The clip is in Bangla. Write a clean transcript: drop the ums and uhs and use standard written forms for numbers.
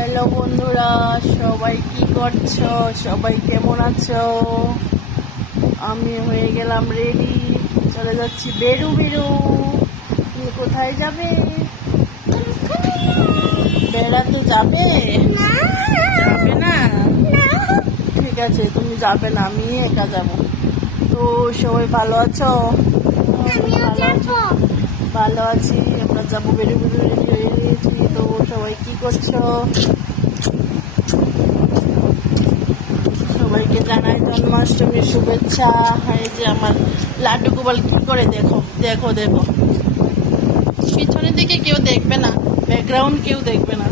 হ্যালো বন্ধুরা, সবাই কি করছো? সবাই কেমন আছো? আমি হয়ে গেলাম রেডি, চলে যাচ্ছি বেরু বেরু। তুমি কোথায় যাবে? বেড়াতে যাবে? যাবে না? ঠিক আছে, তুমি যাবে না, আমি একা যাব। তো সবাই ভালো আছো? ভালো আছি। আমরা যাবো বেরু বেরু, রেডি হয়ে গিয়েছি। তো সবাই কি করছো? সবাইকে জানাই জন্মাষ্টমীর শুভেচ্ছা। এই যে আমার লাড্ডু গোপাল কি করে, দেখো দেখো দেখো। পিছনের দিকে কেউ দেখবে না, ব্যাকগ্রাউন্ড কেউ দেখবে না,